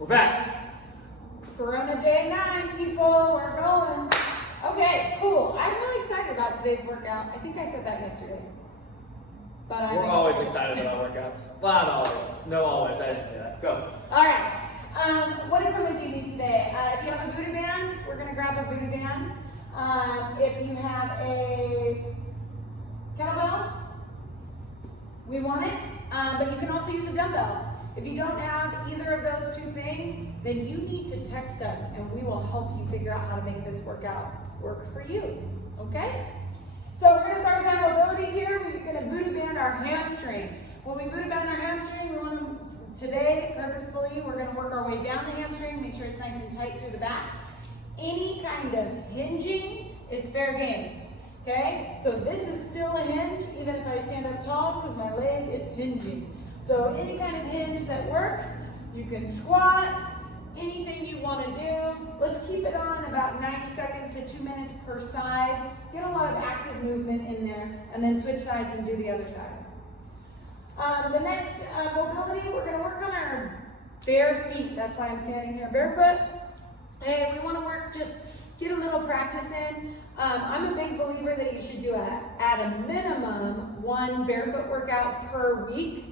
We're back. Corona day 9, people, we're going. Okay, cool. I'm really excited about today's workout. I think I said that yesterday. But We're always excited about workouts. Well, not always. No, always. I didn't say that. Go. All right. What equipment do you need today? If you have a Voodoo band, we're going to grab a Voodoo band. If you have a kettlebell, we want it. But you can also use a dumbbell. If you don't have either of those two things, then you need to text us and we will help you figure out how to make this workout work for you. Okay? So we're going to start with our mobility here. We're going to Voodoo band our hamstring. When we Voodoo band our hamstring, we want to, today, purposefully, we're going to work our way down the hamstring, make sure it's nice and tight through the back. Any kind of hinging is fair game. Okay? So this is still a hinge, even if I stand up tall, because my leg is hinging. So any kind of hinge that works, you can squat, anything you want to do. Let's keep it on about 90 seconds to 2 minutes per side. Get a lot of active movement in there, and then switch sides and do the other side. The next mobility, we're going to work on our bare feet. That's why I'm standing here barefoot. And we want to work, just get a little practice in. I'm a big believer that you should do at a minimum 1 barefoot workout per week.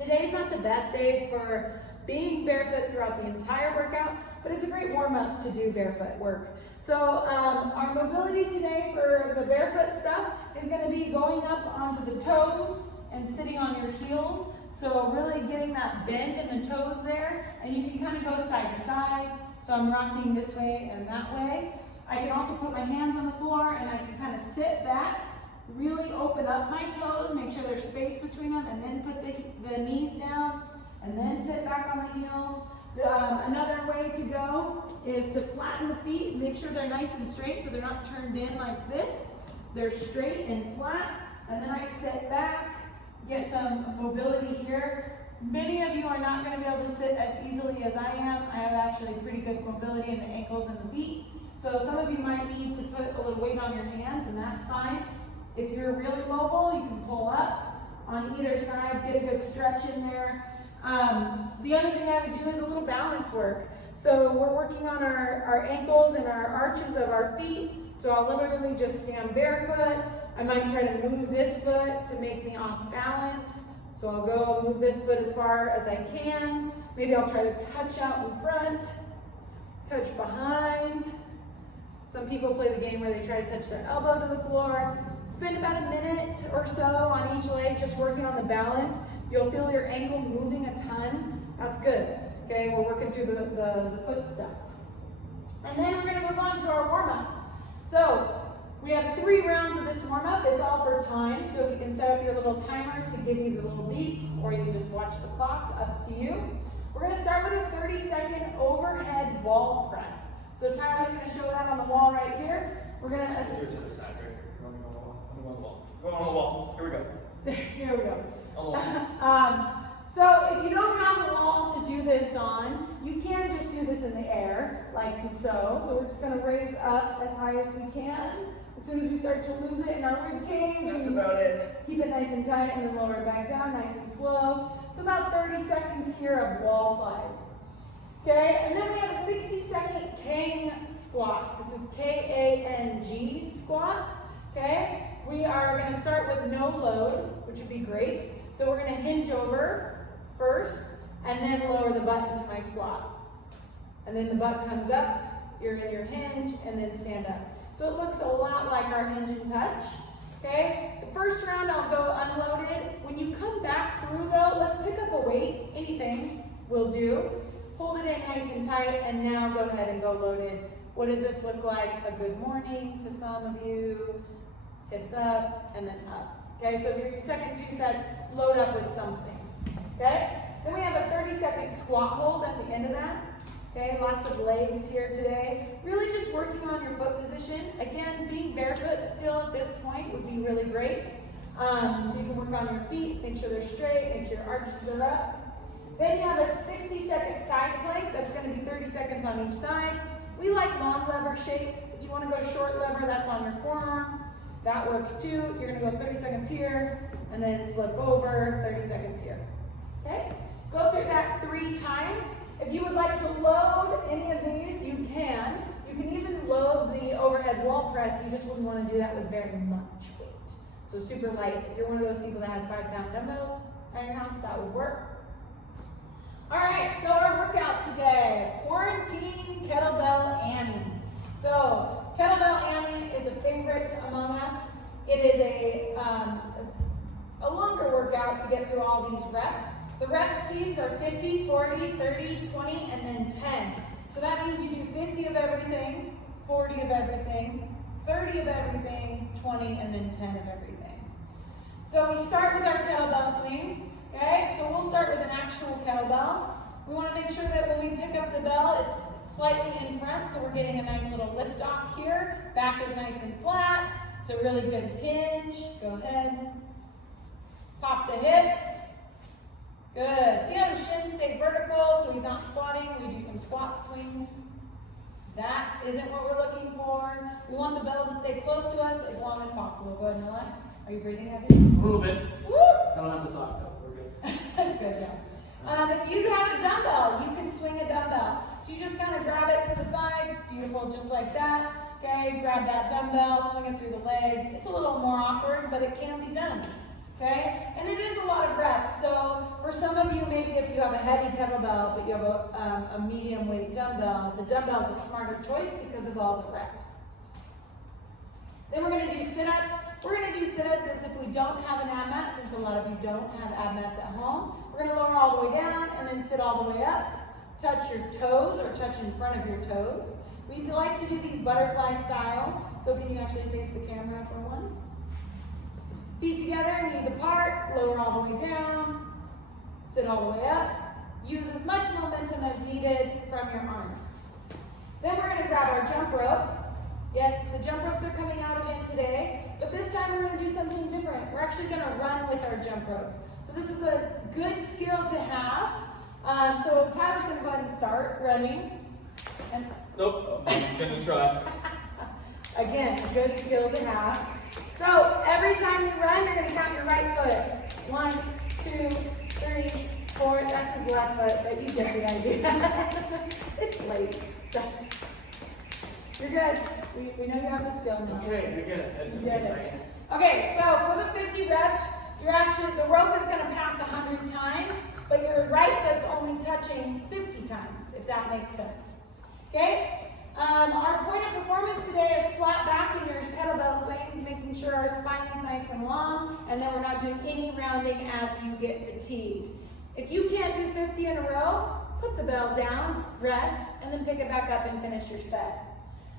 Today's not the best day for being barefoot throughout the entire workout, but it's a great warm-up to do barefoot work. So our mobility today for the barefoot stuff is going to be going up onto the toes and sitting on your heels. So really getting that bend in the toes there, and you can kind of go side to side. So I'm rocking this way and that way. I can also put my hands on the floor and I can kind of sit back, really open up my toes, make sure there's space between them, and then put the knees down, and then sit back on the heels. Another way to go is to flatten the feet, make sure they're nice and straight so they're not turned in like this. They're straight and flat, and then I sit back, get some mobility here. Many of you are not going to be able to sit as easily as I am. I have actually pretty good mobility in the ankles and the feet. So some of you might need to put a little weight on your hands, and that's fine. If you're really mobile, you can pull up on either side, get a good stretch in there. The other thing I would do is a little balance work. So we're working on our ankles and our arches of our feet. So I'll literally just stand barefoot. I might try to move this foot to make me off balance. So I'll go move this foot as far as I can. Maybe I'll try to touch out in front, touch behind. Some people play the game where they try to touch their elbow to the floor. Spend about a minute or so on each leg just working on the balance. You'll feel your ankle moving a ton. That's good. Okay, we're working through the foot stuff. And then we're going to move on to our warm-up. So we have 3 rounds of this warm-up. It's all for time, so you can set up your little timer to give you the little beep, or you can just watch the clock, up to you. We're going to start with a 30-second overhead wall press. So Tyler's going to show that on the wall right here. We're going to do it to the side right here. Go on the wall. Go on the wall. Here we go. Here we go. On the wall. So if you don't have a wall to do this on, you can just do this in the air, like so. So we're just going to raise up as high as we can. As soon as we start to lose it in our rib cage, that's about it. Keep it nice and tight and then lower it back down, nice and slow. So about 30 seconds here of wall slides. Okay, and then we have a 60-second Kang Squat. This is K-A-N-G squat. Okay, we are going to start with no load, which would be great. So we're going to hinge over first, and then lower the butt into my squat. And then the butt comes up, you're in your hinge, and then stand up. So it looks a lot like our hinge and touch. Okay, the first round I'll go unloaded. When you come back through though, let's pick up a weight, anything will do. Hold it in nice and tight, and now go ahead and go loaded. What does this look like? A good morning to some of you. Hips up, and then up. Okay, so your second 2 sets, load up with something. Okay, then we have a 30-second squat hold at the end of that. Okay, lots of legs here today. Really just working on your foot position. Again, being barefoot still at this point would be really great. So you can work on your feet, make sure they're straight, make sure your arches are up. Then you have a 60-second side plank. That's going to be 30 seconds on each side. We like long lever shape. If you want to go short lever, that's on your forearm. That works too. You're going to go 30 seconds here, and then flip over, 30 seconds here. Okay? Go through that 3 times. If you would like to load any of these, you can. You can even load the overhead wall press. You just wouldn't want to do that with very much weight. So super light. If you're one of those people that has 5-pound dumbbells at your house, that would work. All right, so our workout today, quarantine kettlebell Annie. So kettlebell Annie is a favorite among us. It is it's a longer workout to get through all these reps. The rep speeds are 50, 40, 30, 20, and then 10. So that means you do 50 of everything, 40 of everything, 30 of everything, 20, and then 10 of everything. So we start with our kettlebell swings, okay? So we'll start with an actual kettlebell. We want to make sure that when we pick up the bell, it's slightly in front, so we're getting a nice little lift off here. Back is nice and flat. It's a really good hinge. Go ahead. Pop the hips. Good. See how the shins stay vertical so he's not squatting? We do some squat swings. That isn't what we're looking for. We want the bell to stay close to us as long as possible. Go ahead and relax. Are you breathing heavy? A little bit. Woo! I don't have to talk though. We're good. Good job. If you have a dumbbell, you can swing a dumbbell. So you just kind of grab it to the sides. Beautiful, just like that. Okay, grab that dumbbell, swing it through the legs. It's a little more awkward, but it can be done. Okay, and it is a lot of reps. So for some of you, maybe if you have a heavy kettlebell, but you have a medium weight dumbbell, the dumbbell is a smarter choice because of all the reps. Then we're going to do sit-ups. We're going to do sit-ups as if we don't have an ab mat, since a lot of you don't have ab mats at home. We're going to lower all the way down and then sit all the way up. Touch your toes or touch in front of your toes. We like to do these butterfly style. So can you actually face the camera for one? Feet together, knees apart, lower all the way down, sit all the way up. Use as much momentum as needed from your arms. Then we're going to grab our jump ropes. Yes, the jump ropes are coming out again today, but this time we're going to do something different. We're actually going to run with our jump ropes. So this is a good skill to have. So Tyler's going to go ahead and start running. And Nope, I'm going to try. again, a good skill to have. So every time you run, you're going to count your right foot. 1, 2, 3, 4. That's his left foot, but you get the idea. It's late. Stop. You're good. We know you have the skill now. Okay, you're good. You get it. Okay, so for the 50 reps, the rope is going to pass 100 times, but your right foot's only touching 50 times, if that makes sense. Okay? Our point of performance today is flat back in your kettlebell swings, making sure our spine is nice and long, and then we're not doing any rounding as you get fatigued. If you can't do 50 in a row, put the bell down, rest, and then pick it back up and finish your set.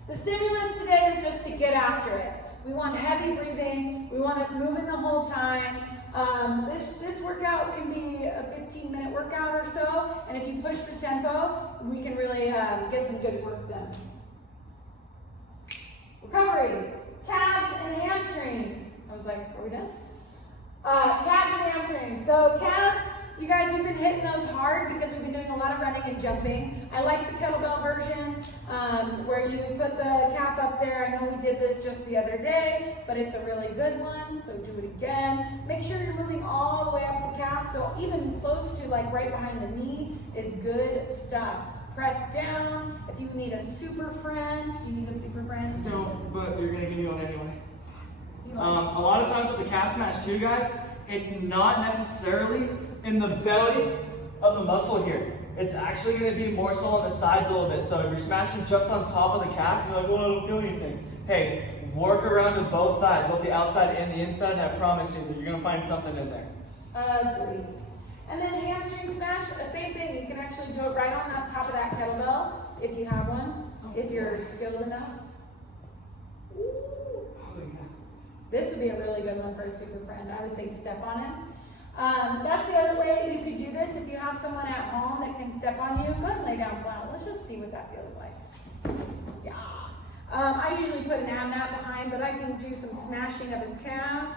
The stimulus today is just to get after it. We want heavy breathing. We want us moving the whole time. This workout can be a 15-minute workout or so, and if you push the tempo, we can really get some good work done. Recovery, calves and hamstrings. I was like, are we done? Calves and hamstrings. So calves, you guys, we've been hitting those hard because we've been doing a lot of running and jumping. I like the kettlebell version where you put the calf up there. I know we did this just the other day, but it's a really good one, so do it again. Make sure you're moving all the way up the calf, so even close to like right behind the knee is good stuff. Press down. If you need a super friend, do you need a super friend? Don't, but you're going to give me one anyway. A lot of times with the calf smash too, guys, it's not necessarily in the belly of the muscle here. It's actually going to be more so on the sides a little bit. So if you're smashing just on top of the calf, you're like, well, I don't feel anything. Hey, work around to both sides, both the outside and the inside, and I promise you that you're going to find something in there. 3. And then hamstring smash, same thing. You can actually do it right on that top of that kettlebell if you have one, if you're skilled enough. Oh, yeah. This would be a really good one for a super friend. I would say step on it. That's the other way you could do this. If you have someone at home that can step on you, go ahead and lay down flat. Let's just see what that feels like. Yeah. I usually put an ab mat behind, but I can do some smashing of his calves.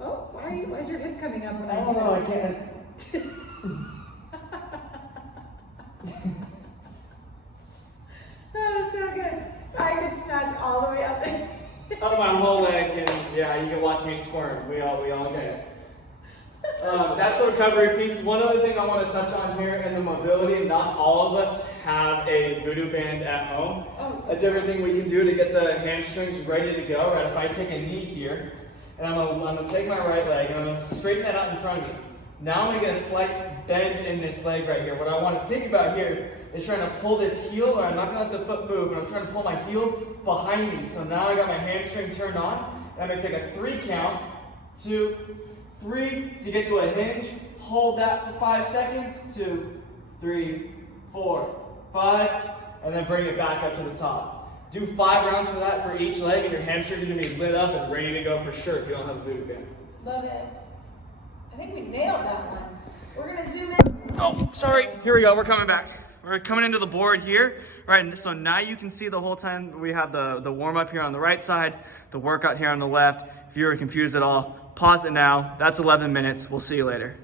Oh, why is your hip coming up when I do it? Oh, I can't. That was so good. I could smash all the way up there. Up my whole leg, and yeah, you can watch me squirm. We all get it. That's the recovery piece. One other thing I want to touch on here in the mobility, not all of us have a Voodoo band at home. A different thing we can do to get the hamstrings ready to go, right? If I take a knee here, and I'm gonna take my right leg, and I'm gonna straighten that out in front of me. Now I'm gonna get a slight bend in this leg right here. What I want to think about here is trying to pull this heel, or I'm not gonna let the foot move, but I'm trying to pull my heel behind me. So now I got my hamstring turned on, and I'm gonna take a 3 count, 2, 3 to get to a hinge. Hold that for 5 seconds. 2, 3, 4, 5, and then bring it back up to the top. Do 5 rounds for that for each leg, and your hamstrings are gonna be lit up and ready to go for sure if you don't have a Voodoo band. Love it. I think we nailed that one. We're gonna zoom in. Oh, sorry. Here we go. We're coming back. We're coming into the board here. Right, and so now you can see the whole time we have the warm up here on the right side, the workout here on the left. If you were confused at all, pause it now. That's 11 minutes. We'll see you later.